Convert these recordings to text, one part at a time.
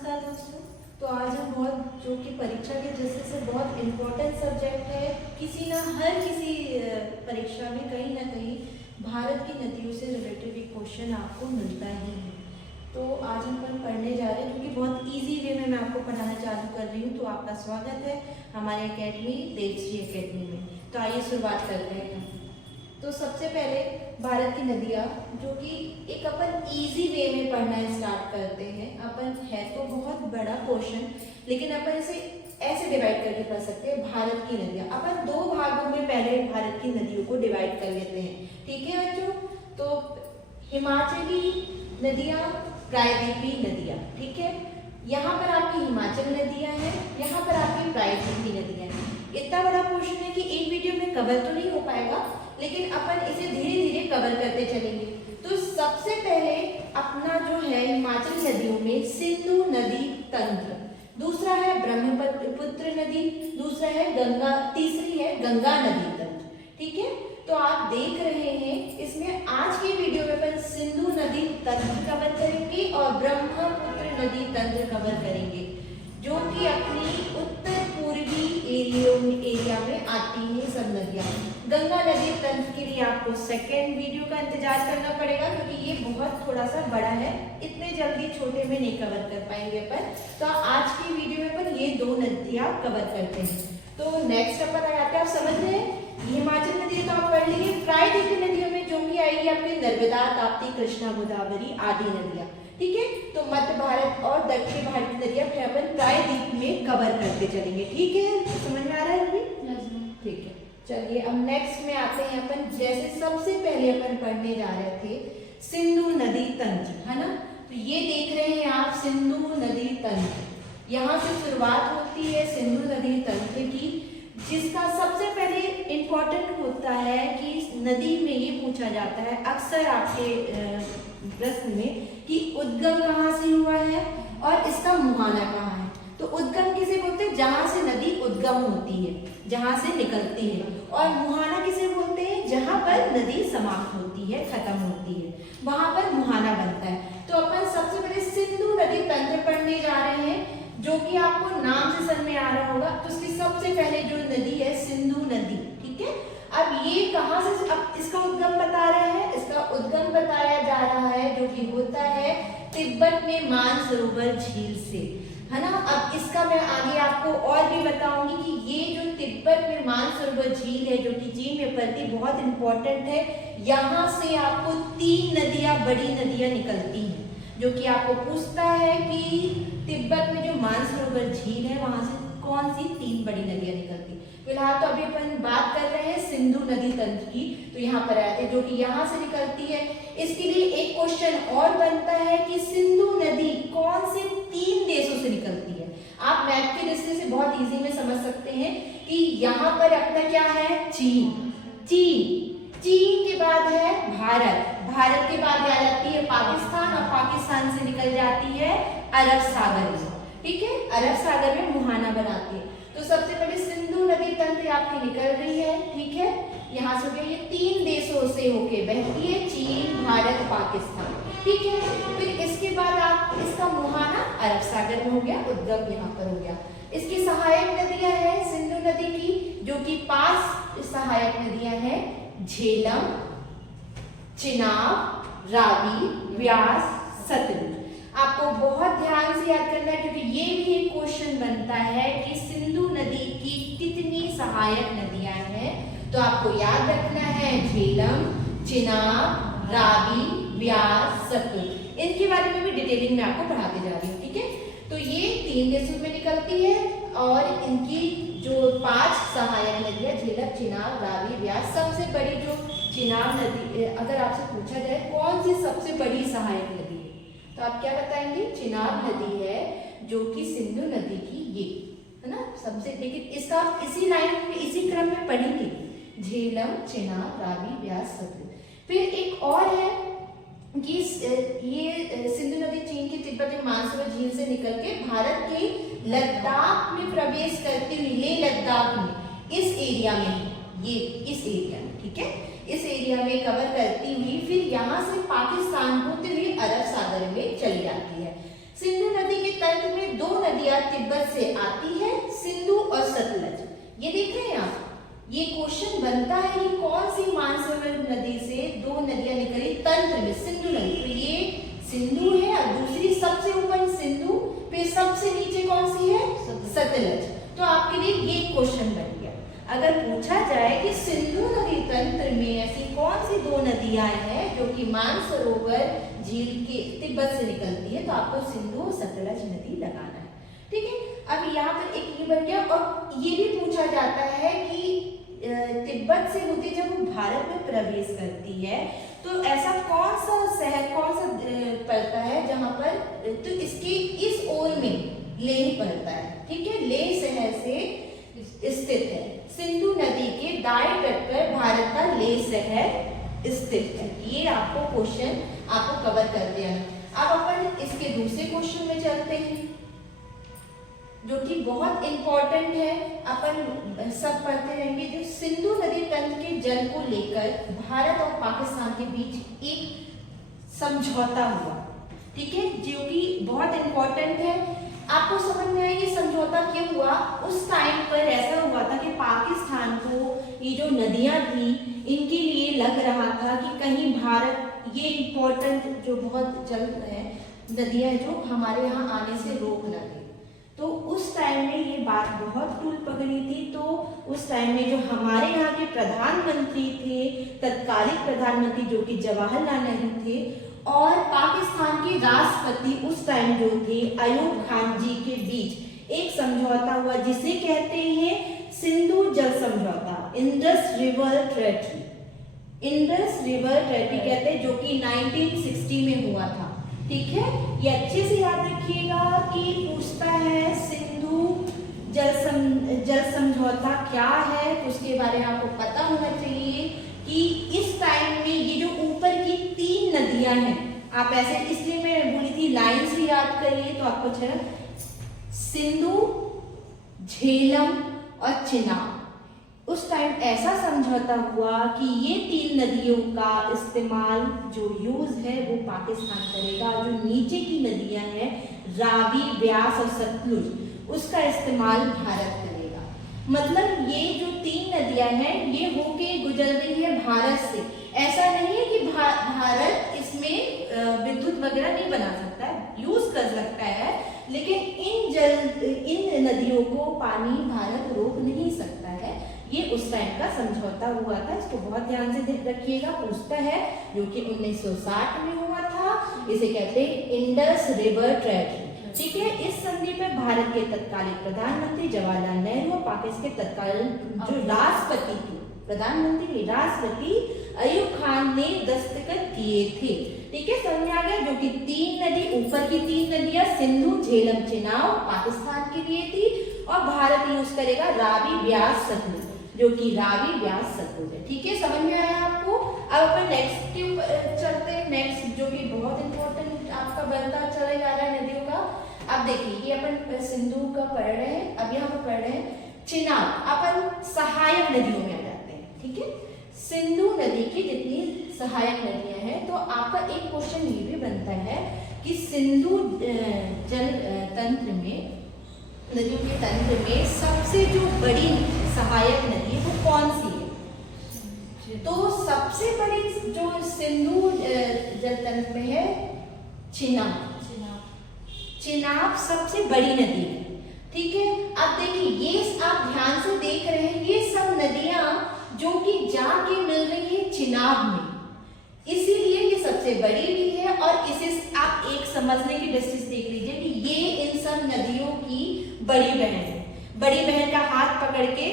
नमस्कार दोस्तों। तो आज हम बहुत जो कि परीक्षा के दृष्टि से बहुत इम्पोर्टेंट सब्जेक्ट है, हर किसी परीक्षा में कहीं ना कहीं भारत की नदियों से रिलेटेड एक क्वेश्चन आपको मिलता ही है। तो आज हम पढ़ने जा रहे हैं, क्योंकि बहुत इजी वे में मैं आपको पढ़ाना चालू कर रही हूँ। तो आपका स्वागत है हमारे एकेडमी देवश्री एकेडमी में। तो आइए शुरुआत करते हैं। तो सबसे पहले भारत की नदियाँ, जो कि एक अपन इजी वे में पढ़ना स्टार्ट करते हैं। अपन है तो बहुत बड़ा क्वेश्चन, लेकिन अपन इसे ऐसे डिवाइड करके पढ़ सकते हैं। भारत की नदियाँ अपन दो भागों में पहले भारत की नदियों को डिवाइड कर लेते हैं, ठीक है बच्चों। तो हिमाचली नदियाँ, प्रायद्वीपीय नदियाँ, ठीक है। यहाँ पर आपकी हिमाचल नदियाँ हैं, यहाँ पर आपकी प्रायद्वीपीय नदियाँ हैं। इतना बड़ा क्वेश्चन है कि एक वीडियो में कवर तो नहीं हो पाएगा, लेकिन अपन इसे धीरे धीरे कवर करते चलेंगे। तो सबसे पहले अपना जो है हिमाचल नदियों में सिंधु नदी तंत्र, दूसरा है ब्रह्मपुत्र नदी, दूसरा है गंगा, तीसरी है गंगा नदी तंत्र, ठीक है। तो आप देख रहे हैं इसमें आज की वीडियो में अपन सिंधु नदी तंत्र कवर करेंगे और ब्रह्मपुत्र नदी तंत्र कवर करेंगे, जो कि अपनी उत्तर पूर्वी एरिया में आती है सब नदियाँ। गंगा नदी तंत्र के लिए आपको सेकेंड वीडियो का इंतजार करना पड़ेगा, क्योंकि ये बहुत थोड़ा सा बड़ा है, इतने जल्दी छोटे में नहीं कवर कर पाएंगे अपन। तो आज की वीडियो में अपन ये दो नदियाँ कवर करते हैं। तो नेक्स्ट अपन आ जाते हैं, आप समझ रहे हैं हिमाचल नदी तो आप पढ़ लीजिए। प्रायद्वीपीय नदियों में जो भी आएगी आपकी नर्मदा, ताप्ती, कृष्णा, गोदावरी आदि नदियाँ, ठीक है। तो मध्य भारत और दक्षिण भारत की नदियाँ फिर अपन प्रायद्वीप में कवर करते चलेंगे, ठीक है। समझ में आ रहा है अभी? ठीक है, चलिए अब नेक्स्ट में आते हैं अपन। जैसे सबसे पहले अपन पढ़ने जा रहे थे सिंधु नदी तंत्र, है ना। तो ये देख रहे हैं आप सिंधु नदी तंत्र, यहाँ से शुरुआत होती है सिंधु नदी तंत्र की, जिसका सबसे पहले इम्पोर्टेंट होता है कि नदी में ये पूछा जाता है अक्सर आपके प्रश्न में कि उद्गम कहाँ से हुआ है और इसका मुहाना कहाँ है। तो उद्गम किसे बोलते हैं? जहाँ से नदी उद्गम होती है, जहाँ से निकलती है। और मुहाना किसे बोलते हैं? जहाँ पर नदी समाप्त होती है, खत्म होती है, वहां पर मुहाना बनता है। तो अपन सबसे पहले सिंधु नदी तंत्र पढ़ने जा रहे हैं, जो कि आपको नाम से समझ में आ रहा होगा। तो इसकी सबसे पहले जो नदी है सिंधु नदी, ठीक है। अब ये कहाँ से, अब इसका उद्गम बता रहे हैं, इसका उद्गम बताया जा रहा है जो कि होता है तिब्बत में मानसरोवर झील से, है ना। अब इसका मैं आगे आपको और भी बताऊंगी कि ये जो तिब्बत में मानसरोवर झील है, जो कि चीन में पड़ती, बहुत इंपॉर्टेंट है। यहाँ से आपको 3 नदियाँ, बड़ी नदियाँ निकलती हैं, जो कि आपको पूछता है कि तिब्बत में जो मानसरोवर झील है वहां से कौन सी 3 बड़ी नदियां निकलती। फिलहाल तो अभी अपन बात कर रहे हैं सिंधु नदी तंत्र की। तो यहाँ पर आते हैं जो कि यहाँ से निकलती है। इसके लिए एक क्वेश्चन और बनता है कि सिंधु नदी कौन से 3 देशों से निकलती है। आप मैप के दृष्टि से बहुत इजी में समझ सकते हैं कि यहाँ पर अपना क्या है, चीन के बाद है भारत के बाद आ जाती है पाकिस्तान, और पाकिस्तान से निकल जाती है अरब सागर में, ठीक है। अरब सागर में मुहाना बनाती है। तो सबसे पहले सिंधु नदी तंत्र आपकी निकल रही है, ठीक है। यहाँ से ये 3 देशों से होके बहती है, चीन, भारत, पाकिस्तान, ठीक है। फिर इसके बाद आप इसका मुहाना अरब सागर में हो गया, उद्गम यहाँ पर हो गया। इसकी सहायक नदियां हैं सिंधु नदी की, जो कि 5 सहायक नदियां हैं, झेलम, चिनाब, रावी, व्यास, सतलुज। आपको बहुत ध्यान से याद करना है, क्योंकि ये भी एक क्वेश्चन बनता है कि सिंधु नदी की कितनी सहायक नदियां हैं। तो आपको याद रखना है झेलम, चिनाब, रावी, व्यास, सतलुज। इनके बारे में भी डिटेलिंग में आपको पढ़ाते जा रही हूँ, ठीक है। तो ये 3 देशों में निकलती है, और इनकी जो 5 सहायक नदियां झेलम, चिनाब, रावी, व्यास। सबसे बड़ी जो चिनाब नदी, अगर आपसे पूछा जाए कौन सी सबसे बड़ी सहायक नदी है, तो आप क्या बताएंगे? चिनाब नदी है, जो कि सिंधु नदी की ये, है ना, सबसे। लेकिन इसका इसी लाइन में, इसी क्रम में पढ़ेंगे, झेलम, चिनाब, रावी, व्यास, सतलुज। फिर एक और है कि ये सिंधु नदी चीन की तिब्बत में मानसरोवर झील से निकल के भारत के लद्दाख में प्रवेश करती हुई, लेह लद्दाख में, इस एरिया में, ये इस एरिया में, ठीक है, इस एरिया में कवर करती हुई फिर यहाँ से पाकिस्तान होते हुए अरब सागर में चली जाती है। सिंधु नदी के तट में दो नदियां तिब्बत से आती है, सिंधु और सतलज। ये देख रहे हैं आप, ये क्वेश्चन बनता है कि कौन सी मानसरोवर नदी से दो नदियां निकली तंत्र में, सिंधु नदी। तो ये सिंधु है और दूसरी सबसे ऊपर सिंधु, फिर सबसे नीचे कौन सी है, सतलज। तो आपके लिए ये क्वेश्चन बन गया। अगर पूछा जाए कि सिंधु नदी तंत्र में ऐसी कौन सी दो नदियां हैं जो कि मानसरोवर झील के तिब्बत से निकलती है, तो आपको सिंधु और सतलज नदी लगाना है। ठीक है, अब यहाँ पर एक ये बन गया। और ये भी पूछा जाता है कि तिब्बत से होते जब वो भारत में प्रवेश करती है तो ऐसा कौन सा शहर, कौन सा पड़ता है जहां पर, तो इसके इस ओर में लेह पड़ता है। ठीक है, लेह शहर से स्थित है। सिंधु नदी के दाएं तट पर भारत का लेह शहर स्थित है। ये आपको क्वेश्चन आपको कवर कर दिया। अब अपन इसके दूसरे क्वेश्चन में चलते हैं जो कि बहुत इंपॉर्टेंट है, अपन सब पढ़ते रहेंगे। जो सिंधु नदी तंत्र के जल को लेकर भारत और पाकिस्तान के बीच एक समझौता हुआ, ठीक है, जो कि बहुत इंपॉर्टेंट है। आपको समझ में आया ये समझौता क्यों हुआ? उस टाइम पर ऐसा हुआ था कि पाकिस्तान को ये जो नदियां थी इनके लिए लग रहा था कि कहीं भारत, ये इंपॉर्टेंट जो बहुत जल है नदियां जो हमारे यहाँ आने से रोक न दे। तो उस टाइम में ये बात बहुत टूल पकड़ी थी। तो उस टाइम में जो हमारे यहाँ के प्रधानमंत्री थे, तत्कालीन प्रधानमंत्री जो कि जवाहरलाल नेहरू थे, और पाकिस्तान के राष्ट्रपति उस टाइम जो थे अयूब खान जी के बीच एक समझौता हुआ जिसे कहते हैं सिंधु जल समझौता, Indus river treaty. Indus river treaty कहते हैं, जो कि 1960 में हुआ था। ठीक है, ये अच्छे से याद रखिएगा कि पूछता है सिंधु जल समझौता क्या है, तो उसके बारे में आपको पता होना चाहिए कि इस टाइम में ये जो ऊपर की तीन नदियां हैं, आप ऐसे, इसलिए मैं बोली थी लाइन से याद करिए तो आपको अच्छा, सिंधु, झेलम और चिनाब। उस टाइम ऐसा समझौता हुआ कि ये तीन नदियों का इस्तेमाल, जो यूज है वो पाकिस्तान करेगा, जो नीचे की नदियां हैं रावी, ब्यास और सतलुज, उसका इस्तेमाल भारत करेगा। मतलब ये जो तीन नदियां हैं ये होके गुजर रही है भारत से। ऐसा नहीं है कि भारत इसमें विद्युत वगैरह नहीं बना सकता है, यूज कर सकता है, लेकिन इन नदियों को पानी भारत रोक नहीं सकता है। ये उस टाइम का समझौता हुआ था, इसको बहुत ध्यान से रखिएगा। पूछता है, जो कि 1960 में हुआ था। इसे कहते हैं इंडस रिवर ट्रेटी। ठीक है, इस संधि में भारत के तत्कालीन प्रधानमंत्री जवाहरलाल नेहरू और पाकिस्तान के तत्कालीन जो राष्ट्रपति थे, प्रधानमंत्री राष्ट्रपति अयूब खान ने दस्तखत किए थे। ठीक है, समझ में आ गया। जो कि तीन नदी, ऊपर की तीन नदियां सिंधु, झेलम, चिनाब पाकिस्तान के लिए थी, और भारत यूज करेगा रावी, ब्यास, सतलुज, जो कि रावी, ब्यास, सतलुज है। ठीक है, समझ में आया आपको। अब अपन नेक्स्ट चलते हैं। नेक्स्ट जो कि बहुत इंपॉर्टेंट आपका बनता चला जा रहा है नदियों का। अब देखिए, ये अपन सिंधु का पढ़ रहे हैं, अब यहाँ पर पढ़ रहे हैं चिनाब। अपन सहायक नदियों में आ जाते हैं। ठीक है, सिंधु नदी की जितनी सहायक नदियां हैं, तो आपका एक क्वेश्चन ये भी बनता है कि सिंधु जल तंत्र में, नदियों के तंत्र में सबसे जो बड़ी सहायक नदी है वो कौन सी है? तो सबसे बड़ी जो सिंधु जल तंत्र में है चिनाब। चिनाब सबसे बड़ी नदी है। ठीक है, अब देखिए, ये आप ध्यान से देख रहे हैं, ये सब नदियां जो कि जाके मिल रही है चिनाब में, इसीलिए ये सबसे बड़ी भी है। और इसे आप एक समझने की दृष्टि से देख लीजिए कि ये इन सब नदियों की बड़ी बहन है। बड़ी बहन का हाथ पकड़ के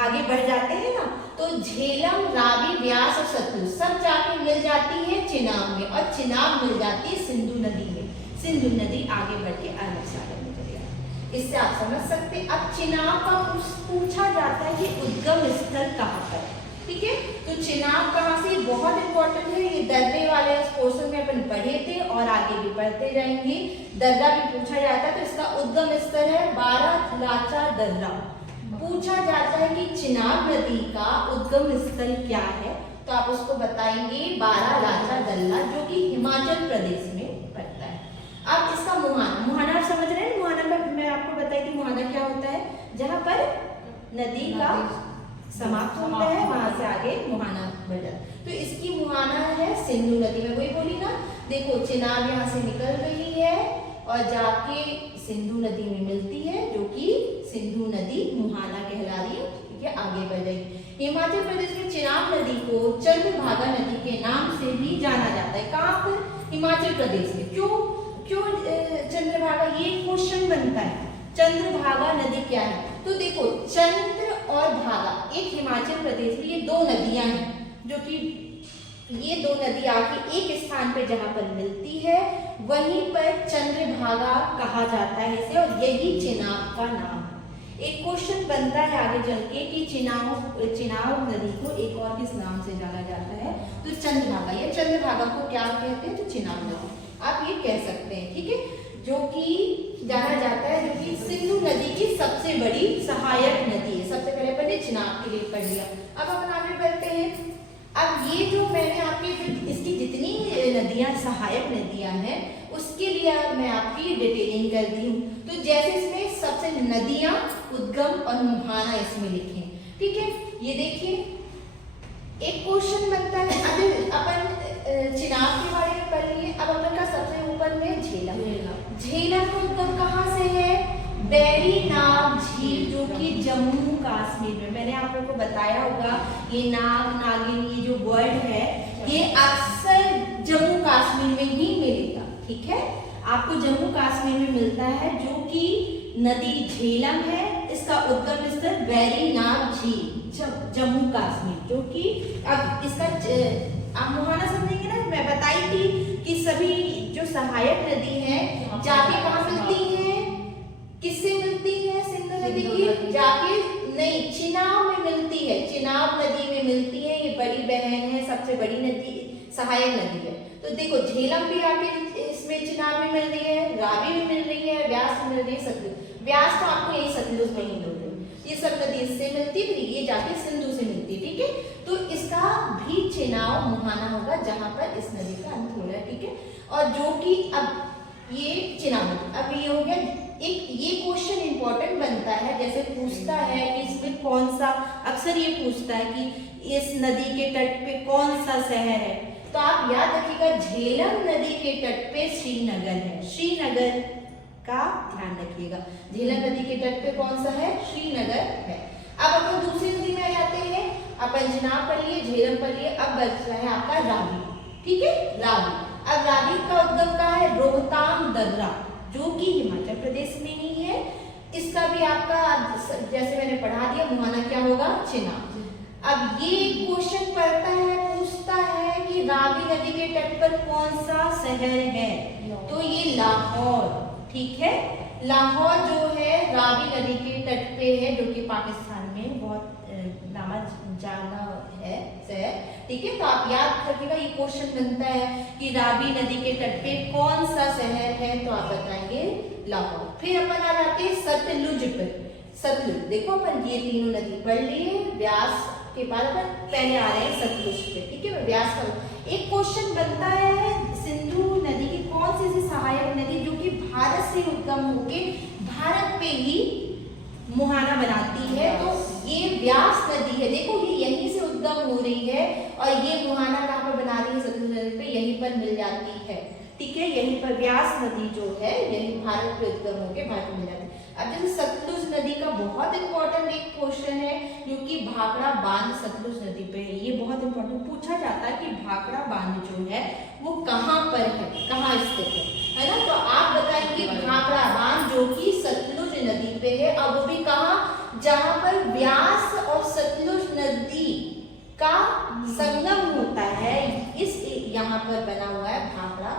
आगे बढ़ जाते हैं ना, तो झेलम, रावी, ब्यास और सतलुज सब जाके मिल जाती है चिनाब में, और चिनाब मिल जाती है सिंधु नदी में। सिंधु नदी आगे बढ़ के अरब सागर में चली जाती है। इससे आप समझ सकते हैं। अब चिनाब का पूछा जाता है कि उद्गम स्थल कहाँ पर है। ठीक है, तो चिनाब कहाँ से, बहुत इंपॉर्टेंट है। ये दर्रे वाले इस पोर्शन में अपन पढ़े थे और आगे भी पढ़ते रहेंगे। दर्रा भी पूछा जाता है, तो इसका उद्गम स्थल है बारालाचा दर्रा। पूछा जाता है कि चिनाब नदी का उद्गम स्थल क्या है, तो आप उसको बताएंगे बारालाचा दर्रा, जो कि हिमाचल प्रदेश में पड़ता है। अब इसका मुहाना, मुहाना आप समझ रहे हैं, मुहाना का मैं आपको बताई थी मुहाना क्या होता है, जहाँ पर नदी का समाप्त होता है वहां से आगे मुहाना बढ़ जाता है। तो इसकी मुहाना है सिंधु नदी में, वही बोली ना, देखो चिनाब यहाँ से निकल रही है और जाके सिंधु नदी में मिलती है, जो कि सिंधु नदी मुहाना कहला रही है, ठीक है, आगे बढ़ जाएगी। हिमाचल प्रदेश में चिनाब नदी को चंद्रभागा नदी के नाम से भी जाना जाता है। कहाँ पर? हिमाचल प्रदेश में। क्यों क्यों चंद्रभागा, ये क्वेश्चन बनता है, चंद्रभागा नदी क्या है? तो देखो चंद्र और भागा, एक हिमाचल प्रदेश में ये दो नदियां हैं, जो कि ये दो नदी आके एक स्थान पे जहां पर मिलती है वहीं पर चंद्रभागा कहा जाता है इसे, और यही चिनाब का नाम है। एक क्वेश्चन बनता है आगे चल के कि चिनाब नदी को एक और किस नाम से जाना जाता है? तो चंद्रभागा, या चंद्रभागा को क्या कहते हैं? तो चिनाब नदी आप ये कह सकते हैं, ठीक है, जो कि जाना जाता है, जो कि सिंधु नदी की सबसे बड़ी सहायक नदी है। सबसे पहले अपन ने चिनाब के लिए पढ़ लिया, अब अपन आगे बढ़ते हैं। अब ये जो मैंने आपकी इसकी जितनी नदियां सहायक नदियां हैं उसके लिए मैं आपकी डिटेलिंग कर दी हूँ। तो जैसे इसमें सबसे नदियां, उद्गम और मुहाना इसमें लिखे, ठीक है। ये देखिए एक क्वेश्चन बनता है, अगर अपन चिनाब के बारे में पढ़ लिए, अब अपन का सबसे ऊपर में झेलम। झेलम का उद्गम कहाँ से है? वेरीनाग झील, जो कि जम्मू कश्मीर में, मैंने आप लोगों को बताया होगा, ये नाग नागिन ये जो वर्ड है ये अक्सर जम्मू कश्मीर में ही मिलेगा, ठीक है, आपको जम्मू कश्मीर में मिलता है, जो कि नदी झेलम है, इसका उद्गम स्थल वेरीनाग झील जम्मू कश्मीर, जो कि अब इसका आप मुहाना समझेंगे ना, मैं बताई थी कि सभी जो सहायक नदी है जाके कहाँ मिलती है, किससे मिलती है? सिंधु नदी की जाके नहीं, चिनाब में मिलती है, चिनाब नदी में मिलती है, ये बड़ी बहन है, सबसे बड़ी नदी, सहायक नदी है। तो देखो झेलम भी आके इसमें चिनाब में मिल रही है, रावी भी मिल रही है, व्यास भी मिल रही है, सतलुज, व्यास तो आपको यही सतलुज में ही मिल रही है, ये सब नदी इससे मिलती है, ये जाके सिंधु से मिलती है, ठीक है। तो इसका भी चिनाब मुहाना होगा जहां पर इस नदी का अंत हो रहा है, ठीक है। और जो कि अब ये चिनाब नदी, अब ये हो गया एक, ये क्वेश्चन इंपॉर्टेंट बनता है, जैसे पूछता है कि इसमें कौन सा, अक्सर ये पूछता है कि इस नदी के तट पे कौन सा शहर है, तो आप याद रखिएगा झेलम नदी के तट पे श्रीनगर है, श्रीनगर का ध्यान रखिएगा, झेलम नदी के तट पे कौन सा है? श्रीनगर है। अब अपन दूसरी नदी में आ जाते हैं, अपन चिनाब पढ़ लिए, झेलम पढ़ लिए, अब बच रहा है आपका रावी, ठीक है, रावी। अब रावी का उद्गम कहाँ है? रोहतांग दर्रा, जो कि हिमाचल प्रदेश में ही है, इसका भी आपका जैसे मैंने पढ़ा दिया, मुहाना क्या होगा? चिनाब। अब ये क्वेश्चन पढ़ता है, पूछता है कि रावी नदी के तट पर कौन सा शहर है? तो ये लाहौर, ठीक है, लाहौर जो है रावी नदी के तट पे है, जो कि पाकिस्तान में बहुत नामा जाना है शहर, ठीक है। तो आप याद रखिएगा, ये क्वेश्चन बनता है कि रावी नदी के तट पे कौन सा शहर है, तो आप बताएंगे लाहौर। फिर अपन आ जाते हैं सतलुज पे, सतलुज, देखो अपन ये तीनों नदी पढ़ लिए, व्यास के बाद अपन पहले आ रहे हैं सतलुज पे, ठीक है, व्यास का एक क्वेश्चन बनता है, सिंधु नदी की कौन सी सहायक नदी जो कि भारत से उद्गम होके भारत पे ही मुहाना बनाती है, तो ये व्यास नदी है, देखो ये यहीं से उद्गम हो रही है, और ये मुहाना कहाँ पर बना रही है? सतलुज नदी पे, यहीं पर मिल जाती है, ठीक है, यहीं पर व्यास नदी जो है यही भारत पे उद्गम होके भारत में मिल जाती है। अब जैसे सतलुज नदी का बहुत इंपॉर्टेंट एक क्वेश्चन है, जो कि भाखड़ा बांध सतलुज नदी पे है, ये बहुत इंपॉर्टेंट पूछा जाता है कि भाखड़ा बांध जो है वो कहाँ पर है, कहाँ स्थित है ना, तो आप बताएंगे भाखड़ा बांध जो कि सतलुज नदी पे है, अब वो भी कहाँ? जहां पर व्यास और सतलुज नदी का संगम होता है, इस यहाँ पर बना हुआ है भाखड़ा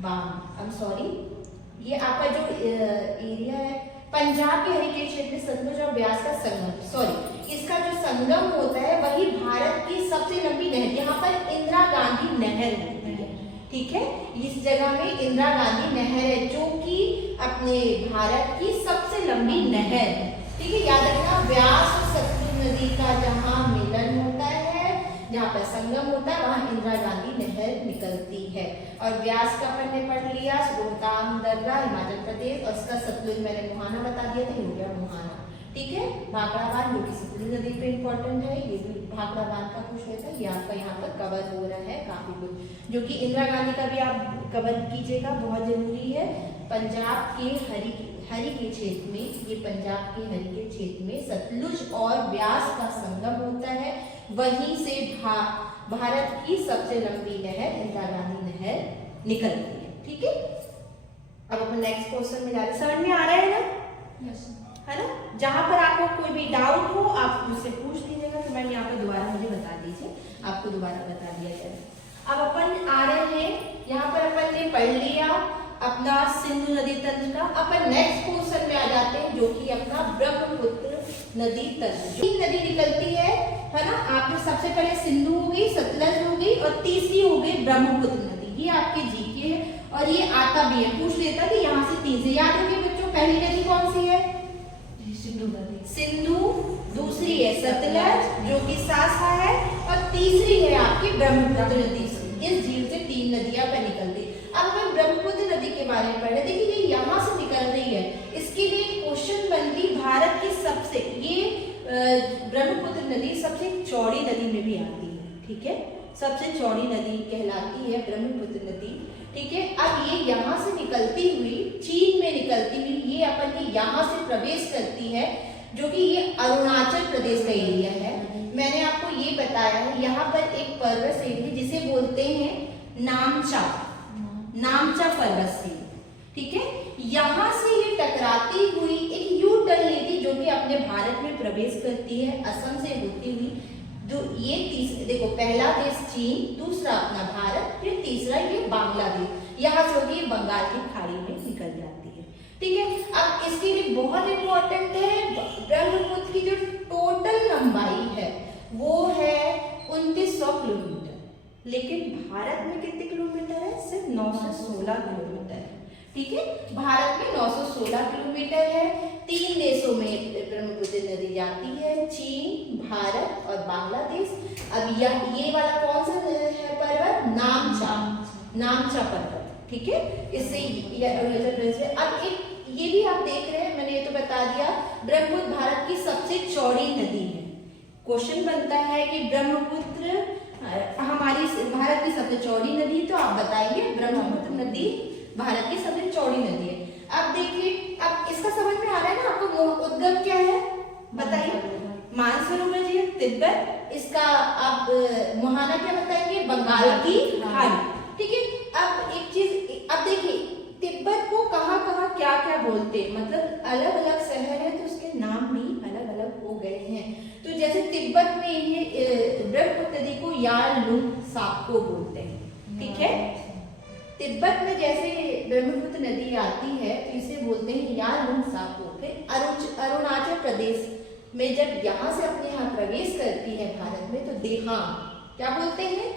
बांध। आई एम सॉरी, ये आपका जो एरिया है पंजाब के हरिकेश क्षेत्र में सतलुज और व्यास का संगम, सॉरी इसका जो संगम होता है वही भारत की सबसे लंबी नहर, यहाँ पर इंदिरा गांधी नहर होती है, ठीक है, इस जगह में इंदिरा गांधी नहर है, जो कि अपने भारत की सबसे लंबी नहर है, ठीक है। याद रखना व्यास और सतलुज नदी का जहाँ मिलन होता है, जहाँ पर संगम होता है वहां इंदिरा गांधी नहर निकलती है। और व्यास का अपन ने पढ़ लिया, रोहतांग दर्रा हिमाचल प्रदेश, और इसका सतलुज मैंने मुहाना बता दिया था, ये हो गया मुहाना। ठीक है, भाखड़ा बांध जो कि सतलुज नदी पे इंपॉर्टेंट है, ये भी भाखड़ा बांध का कुछ होता है, ये आपका यहाँ पर कवर हो रहा है काफी कुछ, जो कि इंदिरा गांधी का भी आप कवर कीजिएगा, बहुत जरूरी है। पंजाब के हरी के क्षेत्र में, ये पंजाब के हरी के क्षेत्र में सतलुज और ब्यास का संगम होता है, वहीं से भारत की सबसे लंबी नहर इंदिरा गांधी नहर निकलती है। ठीक है, अब अपन नेक्स्ट क्वेश्चन में जा रहे हैं। समझ में आ रहा है ना? यस है ना? जहां पर आपको कोई भी डाउट हो आप मुझसे पूछ लीजिएगा, तो मैं यहाँ पर दोबारा मुझे बता दीजिए, आपको दोबारा बता दिया जाएगा। अब अपन आ रहे हैं, यहाँ पर अपन ने पढ़ लिया अपना सिंधु नदी तंत्र का। अपन नेक्स्ट क्वेश्चन में आ जाते हैं, जो कि अपना ब्रह्मपुत्र नदी तंत्र। तीन नदी निकलती है ना? आपने सबसे पहले सिंधु हो गई, सतलज हो गई, और तीसरी हो गई ब्रह्मपुत्र नदी। ये आपके जीके है, और ये आता भी है, पूछ लेता कि यहाँ से तीन से याद रखिए बच्चों। पहली नदी कौन सी है? सिंधु नदी। सिंधु, दूसरी है सतलज जो कि सासा है, और तीसरी है आपकी ब्रह्मपुत्र नदी। इस झील से तीन नदियां पर निकलती। अब हम ब्रह्मपुत्र नदी के बारे में पढ़ रहे, देखिए ये यहाँ से निकल रही है, इसके लिए क्वेश्चन बनती भारत की सबसे, ये ब्रह्मपुत्र नदी सबसे चौड़ी नदी में भी आती है। ठीक है, सबसे चौड़ी नदी कहलाती है ब्रह्मपुत्र नदी। ठीक है, अब ये यहाँ से निकलती हुई चीन में निकलती हुई ये अपन के यहाँ से प्रवेश करती है, जो कि ये अरुणाचल प्रदेश का एरिया है। मैंने आपको ये बताया है, यहाँ पर एक पर्वत श्रेणी जिसे बोलते हैं नामचा पर्वत श्रेणी। ठीक है, यहाँ से ये टकराती हुई एक यू टर्न लेती, जो कि अपने भारत में प्रवेश करती है असम से होती हुई। ये तीसरा देखो, पहला देश चीन, दूसरा अपना भारत, फिर तीसरा ये बांग्लादेश, यहाँ से होगी बंगाल की खाड़ी में निकल जाती है। ठीक है, अब इसके लिए बहुत इंपॉर्टेंट है, ब्रह्मपुत्र की जो टोटल लंबाई है वो है 2900 किलोमीटर, लेकिन भारत में कितने किलोमीटर है? सिर्फ 916 किलोमीटर है। ठीक है, भारत में 916 किलोमीटर है। तीन देशों में ब्रह्मपुत्र नदी जाती है, चीन, भारत और बांग्लादेश। अब ये वाला कौन सा है पर्वत? नामचा पर्वत। ठीक है, इससे अब एक ये भी आप देख रहे हैं, मैंने ये तो बता दिया, ब्रह्मपुत्र भारत की सबसे चौड़ी नदी है। क्वेश्चन बनता है कि ब्रह्मपुत्र हमारी भारत की सबसे चौड़ी नदी, तो आप बताएंगे ब्रह्मपुत्र नदी भारत की सबसे चौड़ी नदी है। अब देखिए, अब इसका समझ में आ रहा है ना आपको? उद्गम क्या है बताइए? मानसरोवर जी, तिब्बत। इसका आप मुहाना क्या बताएंगे? बंगाल की खाड़ी। ठीक है, अब एक चीज, अब देखिए तिब्बत को कहाँ क्या क्या बोलते हैं, मतलब अलग अलग शहर है तो उसके नाम भी अलग अलग हो गए हैं। तो जैसे तिब्बत में ये ब्रह्मपुत्र नदी को यारलुंग साको बोलते हैं। ठीक है, तिब्बत में जैसे ब्रह्मपुत्र नदी आती है तो इसे बोलते हैं यारलुंग साको। फिर अरुणाचल प्रदेश में जब यहाँ से अपने यहाँ प्रवेश करती है भारत में, तो देहाम, क्या बोलते हैं?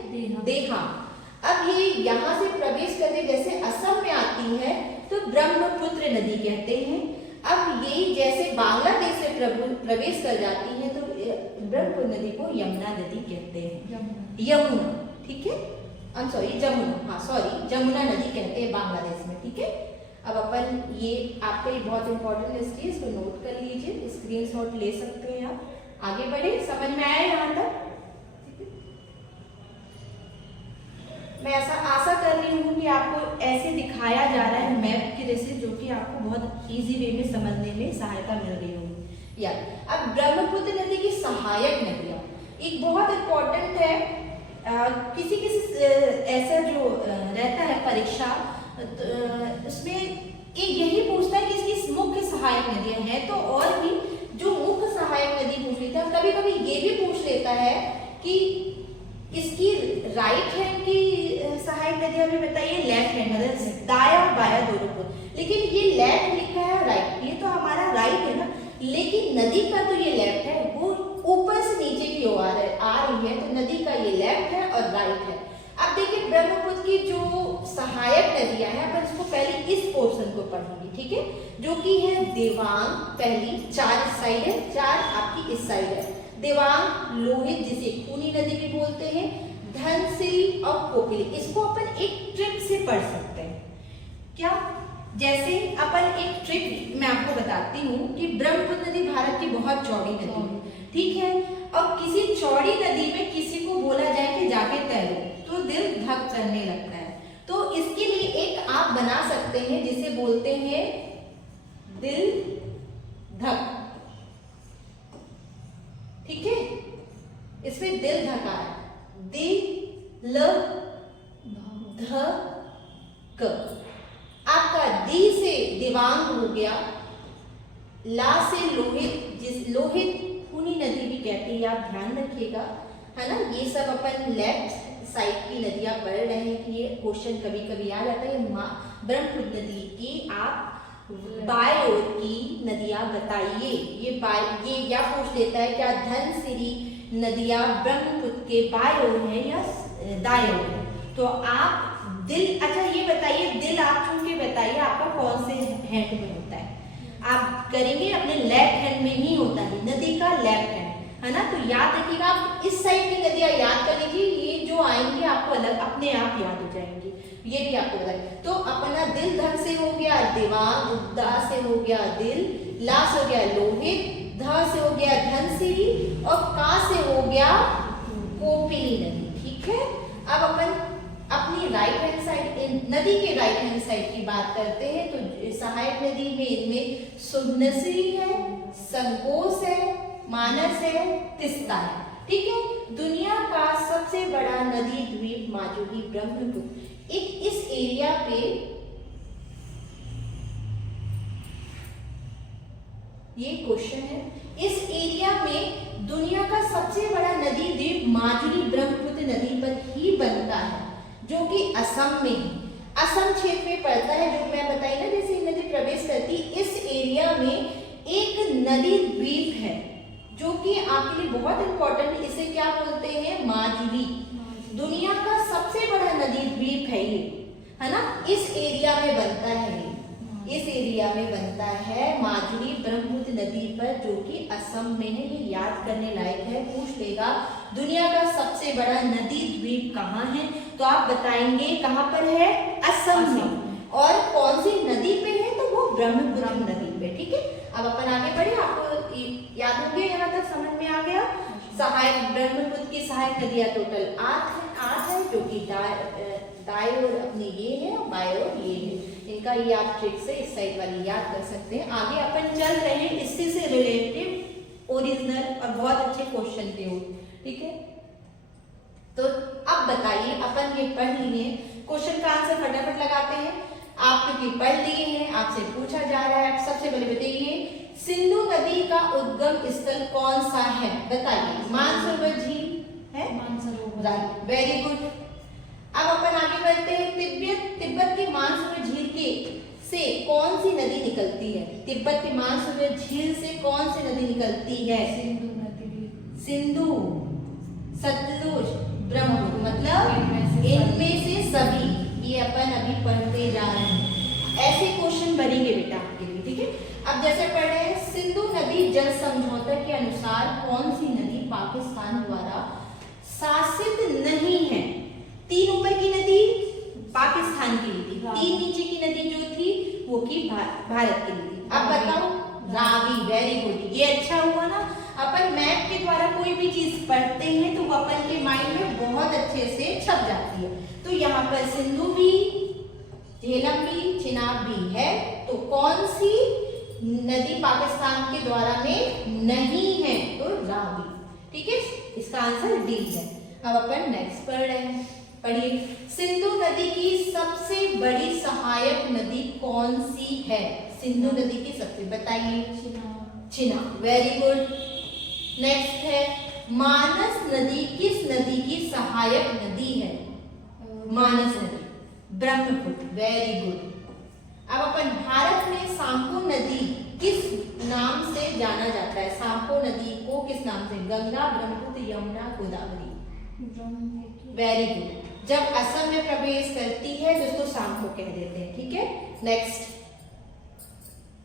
देहाम। अब ये यहाँ से प्रवेश करके जैसे असम में आती है तो ब्रह्मपुत्र नदी कहते हैं। अब ये जैसे बांग्लादेश से प्रवेश कर जाती है तो ब्रह्मपुत्र नदी को यमुना नदी कहते हैं। यमुना, ठीक है, जमुना, हाँ सॉरी, जमुना नदी कहते हैं बांग्लादेश में। ठीक है, अब अपन ये आपका ये बहुत इंपॉर्टेंट है, इसको नोट कर लीजिए, स्क्रीनशॉट ले सकते हैं आप। आगे बढ़े, समझ में आया यहाँ तक? मैं ऐसा आशा कर रही हूँ कि आपको ऐसे दिखाया जा रहा है मैप की जैसे, जो कि आपको बहुत इजी वे में समझने में सहायता मिल रही होगी। या अब ब्रह्मपुत्र नदी की सहायक नदियाँ एक बहुत इम्पोर्टेंट है। किसी ऐसा जो रहता है परीक्षा, उसमें एक यही पूछता है कि इसकी मुख्य सहायक नदियाँ हैं, तो और भी जो मुख्य सहायक नदी पूछ लेता है। कभी कभी ये भी पूछ लेता है कि इसकी राइट हैंड की सहायक नदी हमें बताइए, लेफ्ट हैंड, मतलब दाया और बाया दोनों को। लेकिन ये लेफ्ट लिखा है और राइट, ये तो हमारा राइट है ना, लेकिन नदी का तो ये लेफ्ट है, वो ऊपर से नीचे की ओर आ रही है, तो नदी का ये लेफ्ट है और राइट है। अब देखिए ब्रह्मपुत्र की जो सहायक नदियां हैं, अपन इसको पहले इस पोर्शन को पढ़ेंगे। ठीक है, जो कि है देवांग, पहली 4 इस साइड है, 4 आपकी इस साइड है। दिवांग, लोहित जिसे खूनी नदी भी बोलते हैं, धनसिरी और कोपिली। इसको अपन एक ट्रिक से पढ़ सकते हैं। क्या? जैसे अपन एक ट्रिक मैं आपको बताती हूँ कि ब्रह्मपुत्र नदी भारत की बहुत चौड़ी नदी है, ठीक है, और किसी चौड़ी नदी में किसी को बोला जाए कि जाके तैरो तो दिल धक करने लगता है। तो इसके लिए एक आप बना सकते हैं जिसे बोलते हैं दिल धक, ठीक है, इसमें दिल धका है, दिल धक। आपका दी से दिवांग हो गया, ला से लोहित, जिस लोहित खूनी नदी भी कहती है, आप ध्यान रखिएगा, है ना। ये सब अपन लेफ्ट साइड की नदियां पढ़ रहे हैं कि ये क्वेश्चन कभी कभी आ जाता है। ब्रह्मपुत्र नदी की आप बाएं ओर की नदियां बताइए। ये क्या पूछ लेता है, क्या धनसिरी नदियां ब्रह्मपुत्र के बाएं ओर है या दाएं ओर है? तो आप दिल, अच्छा ये बताइए, दिल आप चुन के बताइए आपका कौन से हैंड में होता है। आप करेंगे अपने लेफ्ट हैंड में ही होता है, नदी का लेफ्ट हैंड, है ना। तो याद रखिएगा, आप इस साइड की नदियां याद कर लीजिए, ये जो आएंगी आपको अलग अपने आप याद हो जाएंगी, ये भी आपको बताइए। तो अपना दिल धन से हो गया दिवांग, दा से हो गया दिल, ला से हो गया लोहित, ध से हो गया धनसिरी और का से हो गया कोपिली नदी, ठीक है। अब अपन अपनी राइट हैंड साइड, नदी के राइट हैंड साइड की बात करते हैं। तो सहायक नदी में इनमें सुबनसिरी है, संकोच है, मानस है, तिस्ता है, ठीक है। दुनिया का सबसे बड़ा नदी द्वीप माजुली ब्रह्मपुत्र। इस एरिया पे ये क्वेश्चन है, इस एरिया में दुनिया का सबसे बड़ा नदी द्वीप माजुली ब्रह्मपुत्र नदी पर ही बनता है, जो कि असम में है, असम क्षेत्र में पड़ता है। जो मैं बताई ना, जैसे नदी प्रवेश करती, इस एरिया में एक नदी द्वीप है जो कि आपके लिए बहुत इंपॉर्टेंट है। इसे क्या बोलते हैं? माजुली। दुनिया का सबसे बड़ा नदी द्वीप है ये, है ना। इस एरिया में बनता है, इस एरिया में बनता है माजुली ब्रह्मपुत्र नदी पर, जो कि असम में है। ये याद करने लायक है, पूछ लेगा दुनिया का सबसे बड़ा नदी द्वीप कहाँ है, तो आप बताएंगे कहाँ पर है? असम में। और कौन सी नदी पे है? तो वो ब्रह्मपुत्र नदी पे, ठीक है। अब अपन आगे बढ़े, आपको याद हो गया, यहाँ तक समझ में आ गया। सहायक, ब्रह्मपुत्र की सहायक नदियां टोटल 8 है, जो कि दाएं ओर अपनी ये है और बाएं ओर ये है। इनका ये आप ट्रिक से इस साइड वाली याद कर सकते हैं। आगे अपन चल रहे हैं, इससे से रिलेटिव ओरिजिनल और बहुत अच्छे क्वेश्चन थे वो, ठीक है। तो अब बताइए, अपन ये पढ़ लिए, क्वेश्चन का आंसर फटाफट लगाते हैं। आप क्योंकि पढ़ लिए हैं, आपसे पूछा जा रहा है। सबसे पहले बताइए, सिंधु नदी का उद्गम स्थल कौन सा है? बताइए। मानसरोवर झील है, मानसरोवर, वेरी गुड। अब अपन आगे बढ़ते हैं, तिब्बत की मानसरोवर झील के से कौन सी नदी निकलती है? तिब्बत की मानसरोवर झील से कौन सी नदी निकलती है? सिंधु नदी। सिंधु, सतलुज, ब्रह्मपुत्र, मतलब इनमें से सभी। ये अपन अभी पढ़ते जा रहे हैं, ऐसे क्वेश्चन बनेंगे बेटा आपके लिए, ठीक है। अब जैसे पढ़े, सिंधु नदी जल समझौते के अनुसार कौन सी नदी पाकिस्तान द्वारा शासित नहीं है? 3 ऊपर की नदी पाकिस्तान की थी, 3 नीचे की नदी जो थी वो की भारत की नदी। अब बताओ, रावी, वेरी गुड। ये अच्छा हुआ ना, अपन मैप के द्वारा कोई भी चीज पढ़ते हैं तो वो अपन के माइंड में बहुत अच्छे से छप जाती है। तो यहाँ पर सिंधु भी, झेलम भी, चिनाब भी है, तो कौन सी नदी पाकिस्तान के द्वारा में नहीं है? तो रावी, ठीक है। इसका आंसर डी है। अब अपन नेक्स्ट पढ़ रहे हैं, पढ़िए। सिंधु नदी की सबसे बड़ी सहायक नदी कौन सी है? सिंधु नदी की सबसे, बताइए। Chenab, very good. नेक्स्ट है, मानस नदी किस नदी की सहायक नदी है? मानस नदी, ब्रह्मपुत्र, वेरी गुड। अब अपन भारत में सांको नदी किस नाम से जाना जाता है? सांको नदी को किस नाम से? Ganga, Brahmaputra, Yamuna, Godavari, very good. जब असम में प्रवेश करती है तो उसको सांको कह देते हैं, ठीक है। नेक्स्ट,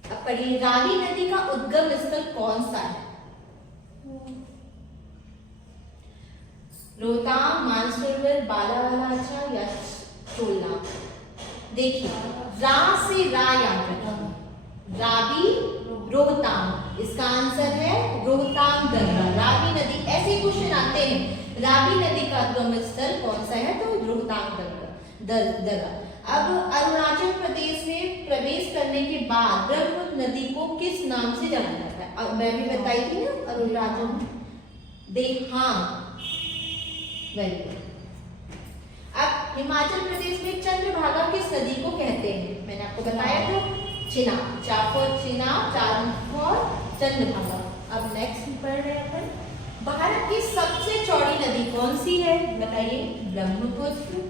अब पढ़िए, रावी नदी का उद्गम स्थल कौन सा है? रोहतांग, मानसरोवर, बालावालाचा या चोलनाग? देखिए रा से रा याद रखिए, रावी रोहतांग, इसका आंसर है रोहतांग दर्रा, रावी नदी। ऐसे क्वेश्चन आते हैं, रावी नदी का उद्गम स्थल कौन सा है, तो रोहतांग दर्रा। अब अरुणाचल प्रदेश में प्रवेश करने के बाद ब्रह्मपुत्र नदी को किस नाम से जाना जाता है? अब मैं भी बताई थी ना अरुणाचल, देहांग, वेरी गुड। अब हिमाचल प्रदेश में चंद्रभागा किस नदी को कहते हैं? मैंने आपको बताया था, चिनाब, चाफर चिनाब, चाफर चंद्रभागा। अब नेक्स्ट पढ़ रहे हैं अपन, भारत की सबसे चौड़ी नदी कौन सी है? बताइए। ब्रह्मपुत्र।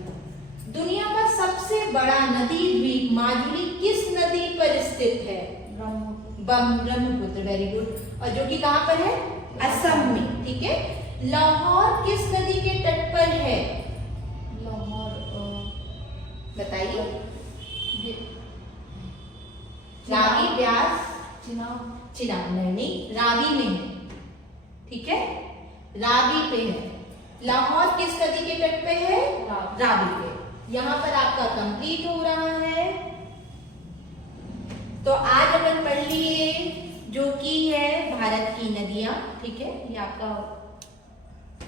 दुनिया का सबसे बड़ा नदी द्वीप माजुली किस नदी पर स्थित है? Brahmaputra, very good. और जो कि कहाँ पर है? असम में, ठीक है। लाहौर किस नदी के तट पर है? लाहौर बताइए। रावी, ब्यास, चिनाब नहीं, रावी में है, ठीक है, रावी पे है। लाहौर किस नदी के तट पे है? रावी पे। यहाँ पर आपका कंप्लीट हो रहा है। तो आज अपन पढ़ लिए जो कि है भारत की नदियां, ठीक है, ये आपका